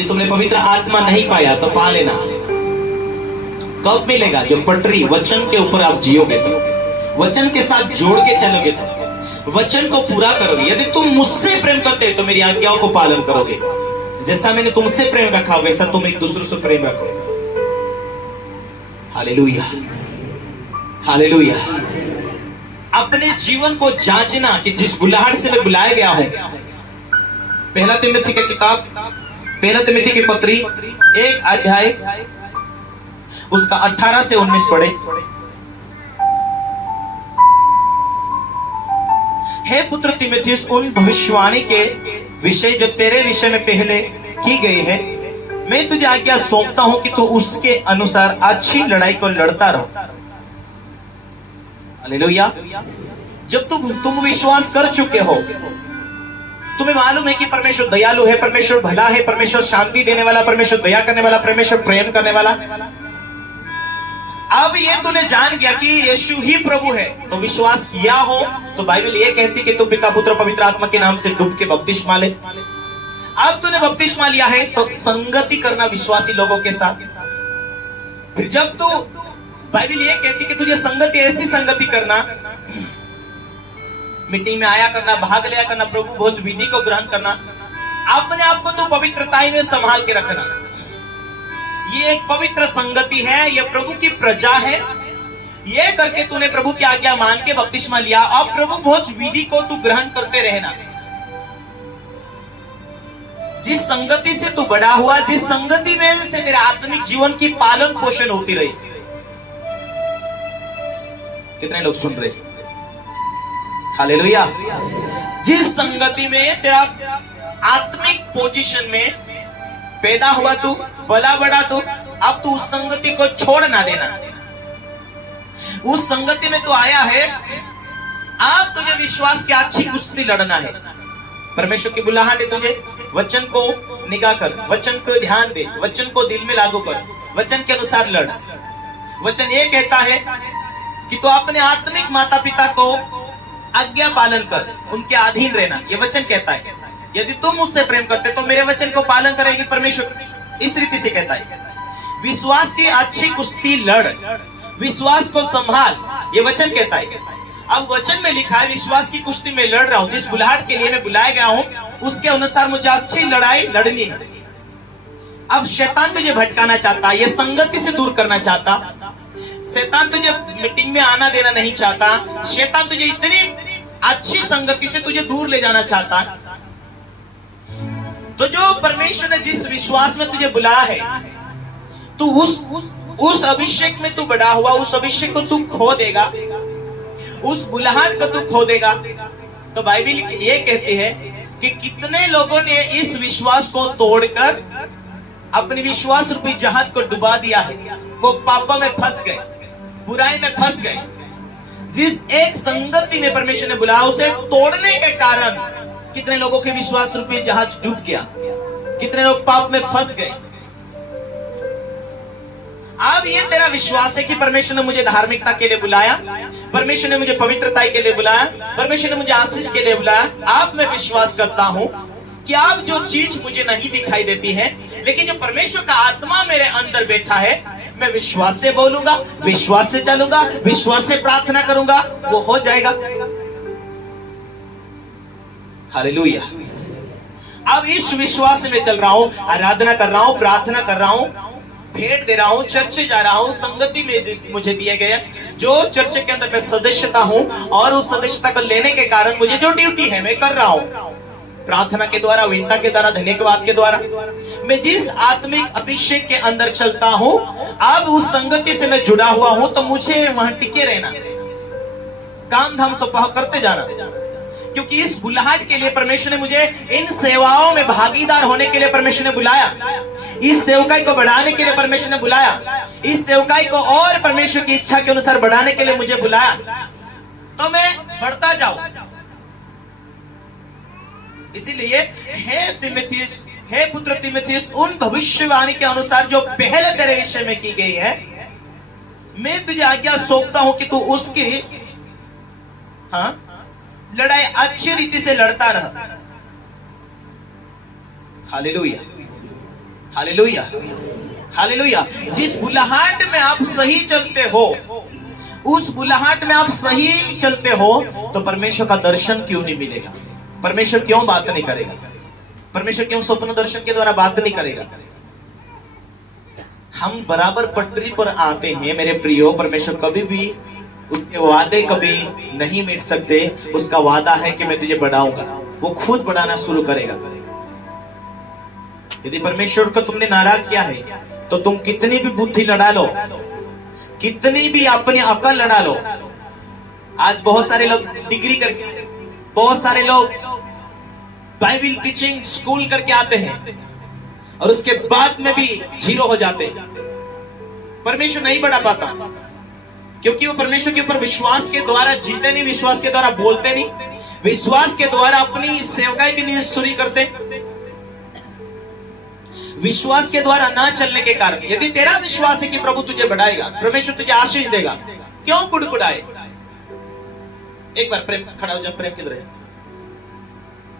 यदि तुमने पवित्र आत्मा नहीं पाया तो पा लेना। कब मिलेगा? जब पटरी वचन के ऊपर आप जियोगे तो, वचन के साथ जोड़ के चलोगे तो, वचन को पूरा करोगे। यदि तुम मुझसे प्रेम करते तो मेरी आज्ञाओं को पालन करोगे। जैसा मैंने तुमसे प्रेम रखा वैसा तुम एक दूसरे से प्रेम रखो। Hallelujah, hallelujah. अपने जीवन को जांचना कि जिस बुलाहट से मैं बुलाया गया हूं। पहला तिमोथी की किताब, पहला तिमोथी की पत्री 1 अध्याय उसका 18 से 19 पढ़े। हे पुत्र तिमोथियुस, उन भविष्यवाणी के विषय जो तेरे विषय में पहले की गई है, मैं तुझे आज्ञा सौंपता हूं कि तू उसके अनुसार अच्छी लड़ाई को लड़ता रहो। हालेलुया। जब तुम विश्वास कर चुके हो, तुम्हें मालूम है कि परमेश्वर दयालु है, परमेश्वर भला है, परमेश्वर शांति देने वाला, परमेश्वर दया करने वाला, परमेश्वर प्रेम करने वाला। अब ये तूने जान गया कि यीशु ही प्रभु है, तो विश्वास किया हो तो बाइबल ये कहती कि तू पिता पुत्र पवित्र आत्मा के नाम से डूब के बपतिस्मा ले। अब तूने बपतिस्मा लिया है तो संगति करना विश्वासी लोगों के साथ। फिर जब तू, बाइबल ये कहती कि तुझे संगति, ऐसी संगति करना, मीटिंग में आया करना, भाग लिया करना, प्रभु भोज विधि को ग्रहण करना, अपने आप को तो पवित्रताई में संभाल के रखना। ये एक पवित्र संगति है, ये प्रभु की प्रजा है। ये करके तूने प्रभु की आज्ञा मान के बपतिस्मा लिया। अब प्रभु भोज विधि को तू ग्रहण करते रहना। जिस संगति से तू बड़ा हुआ, जिस संगति में से तेरे आत्मिक जीवन की पालन पोषण होती रही। कितने लोग सुन रहे? हालेलुया। जिस संगति में तेरा आत्मिक पोजीशन में पैदा हुआ तू, बला बड़ा तू, अब तू उस संगति को छोड़ ना देना। उस संगति में तू आया है, अब तुझे विश्वास की अच्छी कुश्ती लड़ना है। परमेश्वर की बुलाहट है तुझे वचन को निगाह कर, वचन को ध्यान दे, वचन को दिल में लागू कर, वचन के अनुसार लड़। वचन ये कहता है कि तू अपने आत्मिक माता पिता को आज्ञा पालन कर, उनके अधीन रहना। ये वचन कहता है यदि तुम मुझसे प्रेम करते तो मेरे वचन को पालन करेगी। परमेश्वर इस रीति से कहता है विश्वास की अच्छी कुश्ती लड़, विश्वास को संभाल, ये वचन कहता है। अब वचन में लिखा है विश्वास की कुश्ती में लड़ रहा हूं, जिस बुलाहट के लिए मैं बुलाया गया हूं उसके अनुसार मुझे अच्छी लड़ाई लड़नी है। अब शैतान तुझे भटकाना चाहता, ये संगति से दूर करना चाहता, शैतान तुझे मीटिंग में आना देना नहीं चाहता, शैतान तुझे इतनी अच्छी संगति से तुझे दूर ले जाना चाहता। तो जो परमेश्वर ने जिस विश्वास में तुझे बुलाया है, तू उस अभिषेक में तू बड़ा हुआ, उस अभिषेक को तू खो देगा, उस बुलाहट को तू खो देगा। तो बाइबल ये कहती है कि कितने लोगों ने इस विश्वास को तोड़कर अपनी विश्वास रूपी जहाज को डुबा दिया है। वो पापों में फंस गए, बुराई में फंस गए। जिस एक संगति में परमेश्वर ने बुलाया, उसे तोड़ने के कारण कितने लोगों के विश्वास रूपी जहाज डूब गया, कितने लोग पाप में फंस गए। अब ये तेरा विश्वास है कि परमेश्वर ने मुझे धार्मिकता के लिए बुलाया, परमेश्वर ने मुझे पवित्रता के लिए बुलाया, परमेश्वर ने मुझे आशीष के लिए बुलाया। अब मैं विश्वास करता हूं कि अब जो चीज मुझे नहीं दिखाई देती है, लेकिन जो परमेश्वर का आत्मा मेरे अंदर बैठा है, मैं विश्वास से बोलूंगा, विश्वास से चलूंगा, विश्वास से प्रार्थना करूंगा, वो हो जाएगा। हालेलुया। अब इस विश्वास में चल रहा हूं, आराधना कर रहा हूं, प्रार्थना कर रहा हूं, भेंट दे रहा हूं, चर्च जा रहा हूं, संगति में मुझे दिए गए जो चर्च के अंदर मैं सदस्यता हूं, और उस सदस्यता को लेने के कारण मुझे जो ड्यूटी है मैं कर रहा हूं, प्रार्थना के द्वारा, विनता के द्वारा, धन्यवाद के द्वारा, मैं जिस आत्मिक अभिषेक के अंदर चलता हूं, अब उस संगति से मैं जुड़ा हुआ हूं, तो मुझे वहां टिके रहना, काम धाम सपह करते जाना। क्योंकि इस बुलाहट के लिए परमेश्वर ने मुझे इन सेवाओं में भागीदार होने के लिए परमेश्वर ने बुलाया, इस सेवकाई को बढ़ाने के लिए परमेश्वर ने बुलाया, इस सेवकाई को और परमेश्वर की इच्छा के अनुसार बढ़ाने के लिए मुझे बुलाया, तो मैं बढ़ता जाऊं। इसीलिए हे तिमोथियुस, हे पुत्र तिमोथियुस, उन भविष्यवाणी के अनुसार जो पहले तेरे विषय में की गई है, मैं तुझे आज्ञा सौंपता हूं कि तू उसकी लड़ाई अच्छी रीति से लड़ता रह। हालेलुया। Hallelujah, hallelujah. जिस बुलाहट में आप सही चलते हो, उस बुलाहट में आप सही चलते हो, तो परमेश्वर का दर्शन क्यों नहीं मिलेगा? परमेश्वर क्यों बात नहीं करेगा? परमेश्वर क्यों स्वप्न दर्शन के द्वारा बात नहीं करेगा? हम बराबर पटरी पर आते हैं मेरे प्रियो। परमेश्वर कभी भी उसके वादे कभी नहीं मिट सकते। उसका वादा है कि मैं तुझे बढ़ाऊंगा, वो खुद बढ़ाना शुरू करेगा। यदि परमेश्वर को तुमने नाराज किया है, तो तुम कितनी भी बुद्धि लड़ा लो, कितनी भी अपनी अकल लड़ा लो। आज बहुत सारे लोग डिग्री करके, बहुत सारे लोग बाइबल टीचिंग स्कूल करके आते हैं और उसके बाद में भी जीरो हो जाते हैं। परमेश्वर नहीं बढ़ा पाता, क्योंकि वो परमेश्वर के ऊपर विश्वास के द्वारा जीते नहीं, विश्वास के द्वारा बोलते नहीं, विश्वास के द्वारा अपनी सेवकाई भी नहीं शुरू करते। विश्वास के द्वारा ना चलने के कारण, यदि तेरा विश्वास है कि प्रभु तुझे बढ़ाएगा, परमेश्वर तुझे आशीष देगा, क्यों बुड़बुड़ाए? एक बार प्रेम खड़ा हो जा, प्रेम किधर है?